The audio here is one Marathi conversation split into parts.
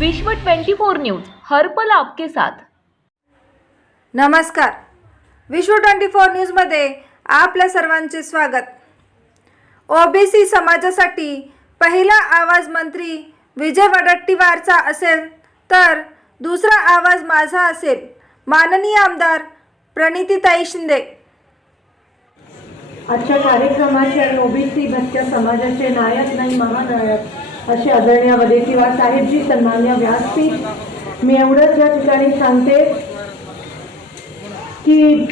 विश्व 24 न्यूज हर्पल आपके साथ. नमस्कार. विश्व ट्वेंटी फोर न्यूजमध्ये आपल्या सर्वांचे स्वागत. ओबीसी समाजासाठी पहिला आवाज मंत्री विजय वडट्टीवारचा असेल तर दुसरा आवाज माझा असेल माननीय आमदार प्रणितीताई शिंदे. आजच्या कार्यक्रमाचे ओबीसी भटक्या समाजाचे नायक नाही महानायक असे आदरणीय वडेट्टीवार साहेबजी सन्मान्य व्यासपीठ. मी एवढंच या ठिकाणी सांगते की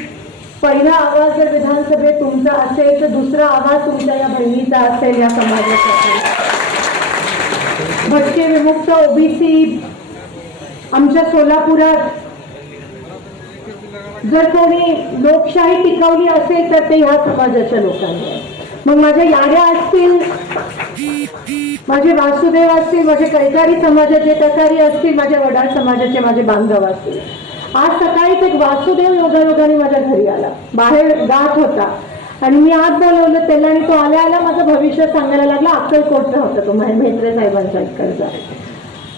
पहिला आवाज जर विधानसभेत तुमचा असेल तर दुसरा आवाज तुमच्या या बहिणीचा असेल या समाजासाठी. भटके विमुक्त ओबीसी आमच्या सोलापुरात. जर कोणी लोकशाही टिकवली असेल तर ते ह्या समाजाच्या लोकांनी मग माझ्या याड्या असतील माझे वासुदेव असतील माझे कैकारी समाजाचे ककारी असतील माझ्या वडाळ समाजाचे माझे बांधव असतील. आज सकाळीच एक वासुदेव योगायोगाने माझ्या घरी आला. बाहेर गात होता. आणि मी आत बोलवलं त्याला आणि तो आल्या आल्या माझं भविष्य सांगायला लागला. अक्कलकोटचा होता तो म्हेत्रे साहेबांचा इकडचा.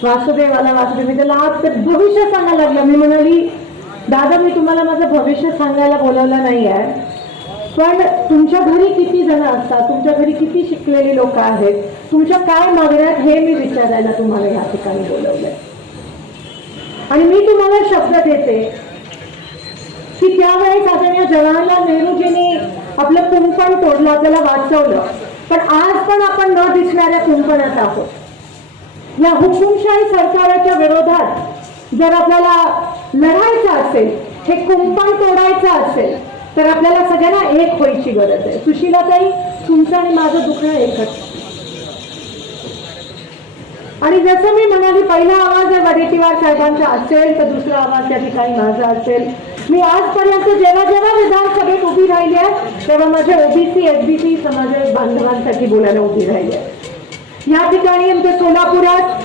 वासुदेव आला वासुदेव मी त्याला आज भविष्य सांगायला लागलं. मी म्हणाली दादा मी तुम्हाला माझं भविष्य सांगायला बोलवलं नाही आहे. पण तुमच्या घरी किती जण असतात? तुमच्या घरी किती शिकलेली लोक आहेत? तुमच्या काय मागण्या हे मी विचारायला तुम्हाला या ठिकाणी बोलवलंय. आणि मी तुम्हाला शब्द देते की त्यावेळेस आदरणीय जवाहरलाल नेहरूजींनी आपलं कुंपण तोडलं आपल्याला वाचवलं. पण आज पण आपण न दिसणाऱ्या कुंपणात आहोत. या हुकुमशाही सरकारच्या विरोधात जर आपल्याला लढायचं असेल हे कुंपण तोडायचं असेल तर आपल्याला सगळ्यांना एक व्हायची गरज आहे. सुशीलाताई तुमचं आणि माझं दुखणं एकच. आणि जसं मी म्हणाली पहिला आवाज जर वडेट्टीवार साहेबांचा असेल तर दुसरा आवाज त्या ठिकाणी माझा असेल. मी आजपर्यंत जेव्हा जेव्हा विधानसभेत उभी राहिली आहे तेव्हा माझ्या ओबीसी एसबीसी समाज बांधवांसाठी बोलायला उभी राहिली आहे. या ठिकाणी आमच्या सोलापुरात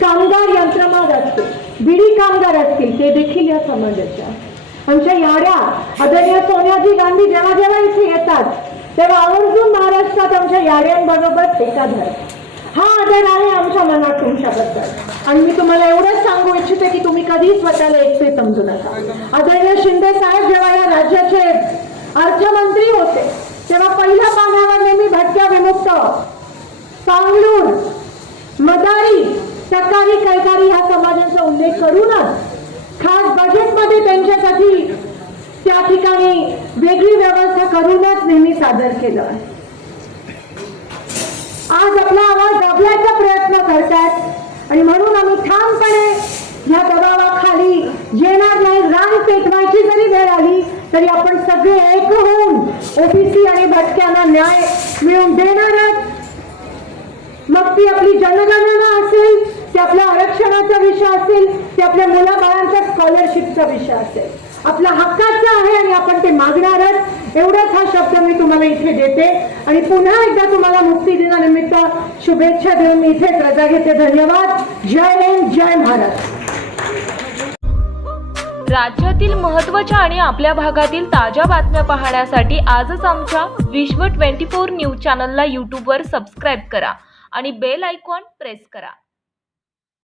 कामगार यंत्रमाग असतील बिडी कामगार असतील ते देखील या समाजाच्या. आमच्या याड्या आदरणीय सोनियाजी गांधी जेव्हा जेव्हा इथे येतात तेव्हा आवर्जून महाराष्ट्रात आमच्या याड्यांबरोबर ठेका धर. हा आदर आहे आमच्या मनात तुमच्याबद्दल. आणि मी तुम्हाला एवढंच सांगू इच्छिते की तुम्ही कधी स्वतःला एकटे समजू नका. आदरणीय शिंदे साहेब जेव्हा या राज्याचे अर्थमंत्री होते तेव्हा पहिल्या पानावर नेहमी भटक्या विमुक्त सांगलूर मदारी सकारी कैकारी ह्या समाजात त्या ठिकाणी वेगळी व्यवस्था करूनच नेहमी सादर केलं आज आपला आवाज दाबल्याचा प्रयत्न करतात आणि म्हणून आम्ही ठामपणे या दबावाखाली येणार नाही. रान पेटवायची जरी वेळ आली तरी आपण सगळे एक होऊन ओबीसी आणि भटक्यांना न्याय मिळवून देणारच मग ती आपली जनगणना असेल ते आपल्या आरक्षणाचा विषय असेल ते आपल्या मुलाबाळांच्या स्कॉलरशिपचा विषय असेल. आपला हक्काचा आहे आणि आपण ते मागणारच. एवढाच हा शब्द मी तुम्हाला इथे देते. आणि पुन्हा एकदा तुम्हाला मुक्ती दिनानिमित्त शुभेच्छा देऊन मी इथेच रजा घेते. धन्यवाद. जय हिंद जय महाराष्ट्र राज्यातील महत्त्वाच्या आणि आपल्या भागातील ताज्या बातम्या पाहण्यासाठी आजच आमच्या विश्व 24 न्यूज चॅनलला यूट्यूबवर सबस्क्राईब करा आणि बेल आयकॉन प्रेस करा.